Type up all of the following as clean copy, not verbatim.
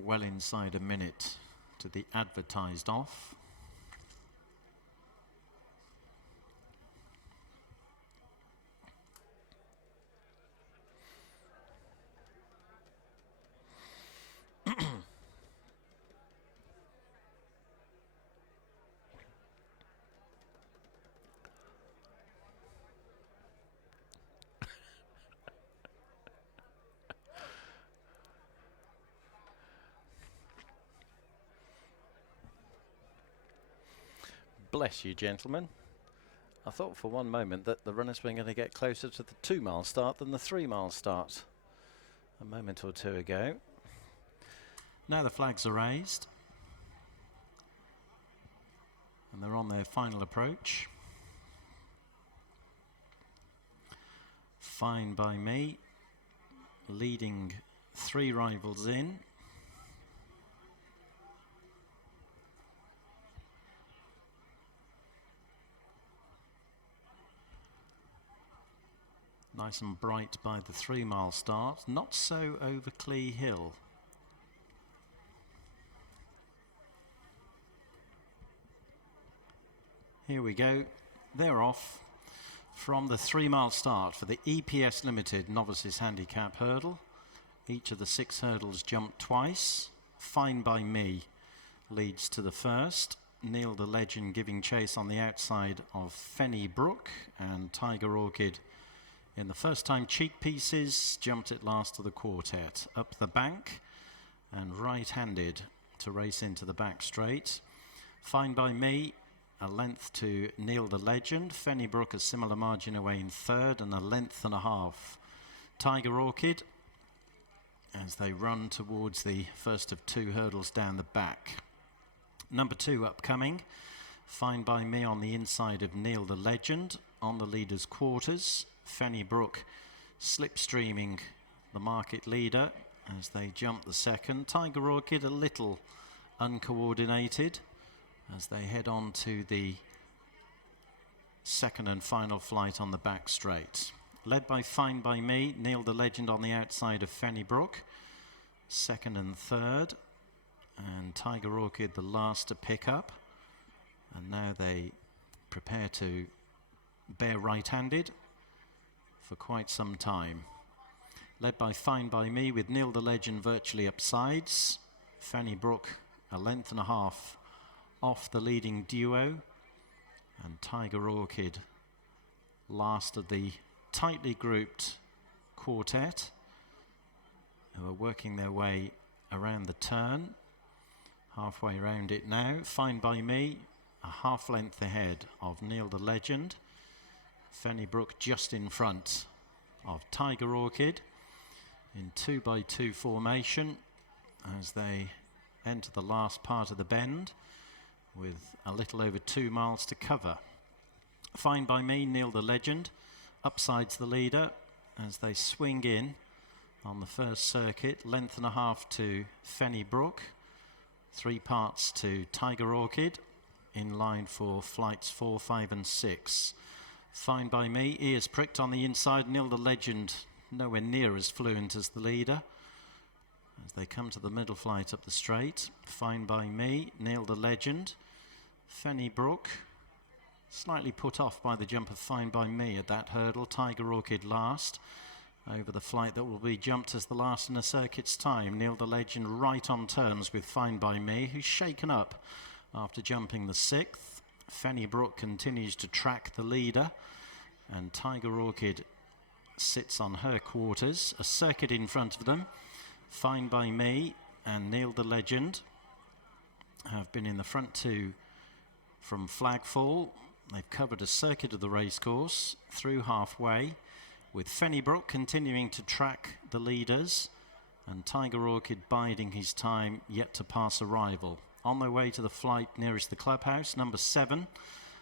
well inside a minute to the advertised off. Bless you, gentlemen. I thought for one moment that the runners were going to get closer to the 2 mile start than the 3 mile start a moment or two ago. Now the flags are raised and they're on their final approach. Fine by Me, leading 3 rivals in. Nice and bright by the 3 mile start, not so over Clee Hill. Here we go, they're off from the 3 mile start for the EPS Limited Novices Handicap Hurdle. Each of the 6 hurdles jumped twice. Fine by Me leads to the first. Neil the Legend giving chase on the outside of Fenny Brook, and Tiger Orchid in the first time cheek pieces jumped it last to the quartet. Up the bank and right-handed to race into the back straight. Fine by Me a length to Neil the Legend. Fenny Brook a similar margin away in third, and a length and a half Tiger Orchid as they run towards the first of 2 hurdles down the back. Number 2 upcoming, Fine by Me on the inside of Neil the Legend on the leader's quarters. Fenny Brook slipstreaming the market leader as they jump the second. Tiger Orchid a little uncoordinated as they head on to the second and final flight on the back straight. Led by Fine by Me, Neil the Legend on the outside of Fenny Brook, second and third, and Tiger Orchid the last to pick up. And now they prepare to bear right-handed for quite some time. Led by Fine by Me with Neil the Legend virtually upsides. Fenny Brook a length and a half off the leading duo, and Tiger Orchid last of the tightly grouped quartet, who are working their way around the turn. Halfway around it now. Fine by Me a half length ahead of Neil the Legend. Fenny Brook just in front of Tiger Orchid in 2x2 formation as they enter the last part of the bend with a little over 2 miles to cover. Fine by Me, Neil the Legend upsides the leader as they swing in on the first circuit. Length and a half to Fenny Brook, 3 parts to Tiger Orchid, in line for flights 4, 5 and 6. Fine by Me, ears pricked on the inside. Neil the Legend nowhere near as fluent as the leader as they come to the middle flight up the straight. Fine by Me, Neil the Legend. Fenny Brook slightly put off by the jump of Fine by Me at that hurdle. Tiger Orchid last over the flight that will be jumped as the last in a circuit's time. Neil the Legend right on terms with Fine by Me, who's shaken up after jumping the 6th. Fenny Brook continues to track the leader, and Tiger Orchid sits on her quarters. A circuit in front of them. Fine by Me and Neil the Legend have been in the front 2 from flagfall. They've covered a circuit of the racecourse through halfway, with Fenny Brook continuing to track the leaders and Tiger Orchid biding his time, yet to pass a rival. On their way to the flight nearest the clubhouse, number 7,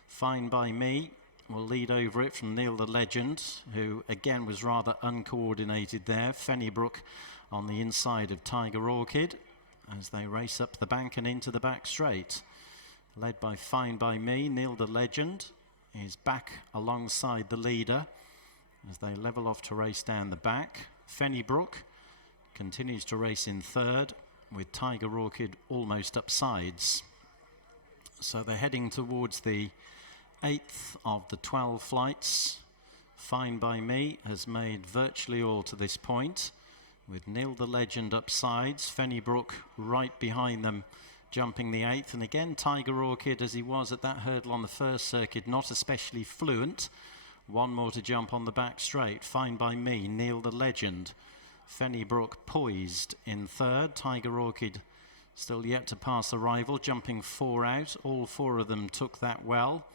Fine by Me, will lead over it from Neil the Legend, who again was rather uncoordinated there. Fenny Brook on the inside of Tiger Orchid as they race up the bank and into the back straight. Led by Fine by Me, Neil the Legend is back alongside the leader as they level off to race down the back. Fenny Brook continues to race in third, with Tiger Orchid almost upsides. So they're heading towards the 8th of the 12 flights. Fine by Me has made virtually all to this point, with Neil the Legend upsides, Fennybrook right behind them, jumping the 8th. And again, Tiger Orchid, as he was at that hurdle on the first circuit, not especially fluent. One more to jump on the back straight. Fine by Me, Neil the Legend. Fennybrook poised in 3rd. Tiger Orchid still yet to pass a rival, jumping 4 out. All 4 of them took that well.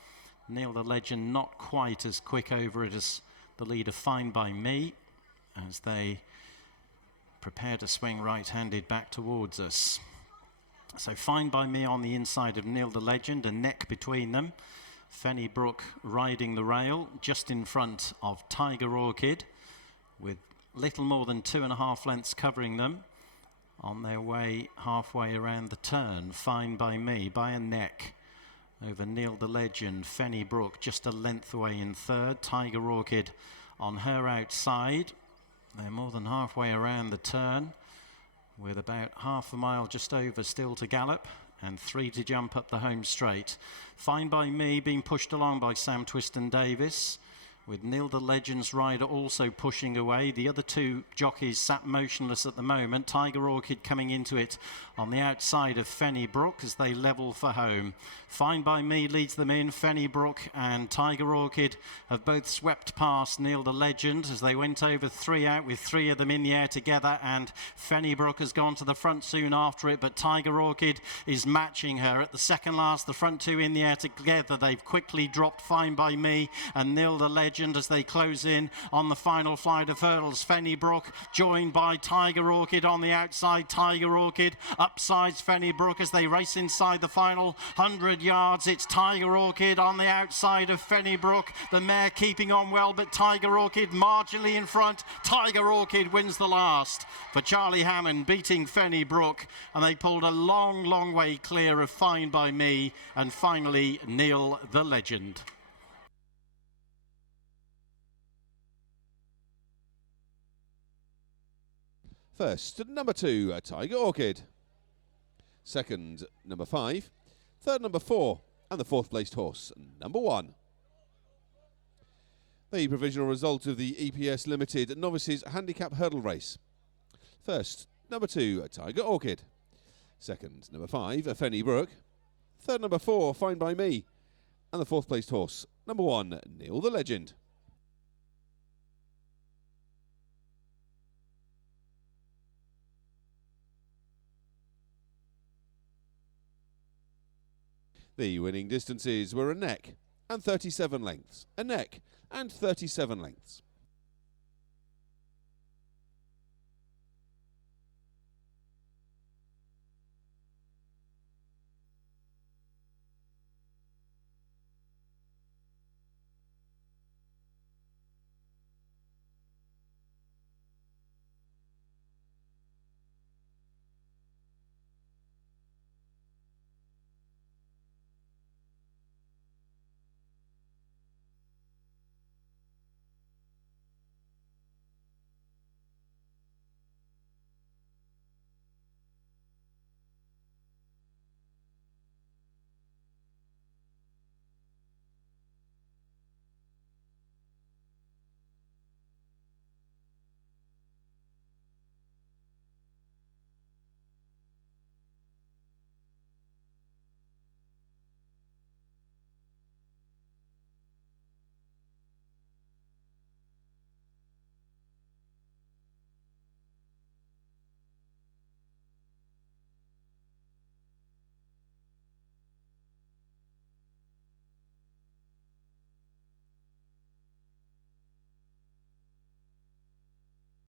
Neil the Legend not quite as quick over it as the leader Fine by Me, as they prepare to swing right-handed back towards us. So Fine by Me on the inside of Neil the Legend, a neck between them. Fennybrook riding the rail just in front of Tiger Orchid, with little more than 2.5 lengths covering them on their way halfway around the turn. Fine by Me by a neck over Neil the Legend. Fennybrook just a length away in 3rd. Tiger Orchid on her outside. They're more than halfway around the turn, with about half a mile just over still to gallop and 3 to jump up the home straight. Fine by Me being pushed along by Sam Twiston-Davis, with Neil the Legend's rider also pushing away. The other 2 jockeys sat motionless at the moment. Tiger Orchid coming into it on the outside of Fennybrook as they level for home. Fine by Me leads them in. Fennybrook and Tiger Orchid have both swept past Neil the Legend as they went over 3 out, with 3 of them in the air together, and Fennybrook has gone to the front soon after it, but Tiger Orchid is matching her. At the second last, the front 2 in the air together. They've quickly dropped Fine by Me and Neil the Legend as they close in on the final flight of hurdles. Fennybrook joined by Tiger Orchid on the outside. Tiger Orchid upsides Fennybrook as they race inside the final 100 yards. It's Tiger Orchid on the outside of Fennybrook. The mare keeping on well, but Tiger Orchid marginally in front. Tiger Orchid wins the last for Charlie Hammond, beating Fennybrook, and they pulled a long, long way clear of Fine by Me and finally Neil the Legend. First, number 2, Tiger Orchid. Second, number 5. Third, number 4. And the 4th placed horse, number 1. The provisional result of the EPS Limited Novices Handicap Hurdle Race. First, number 2, Tiger Orchid. Second, number 5, Fennybrook. Third, number 4, Fine by Me. And the 4th placed horse, number 1, Neil the Legend. The winning distances were a neck and 37 lengths, a neck and 37 lengths.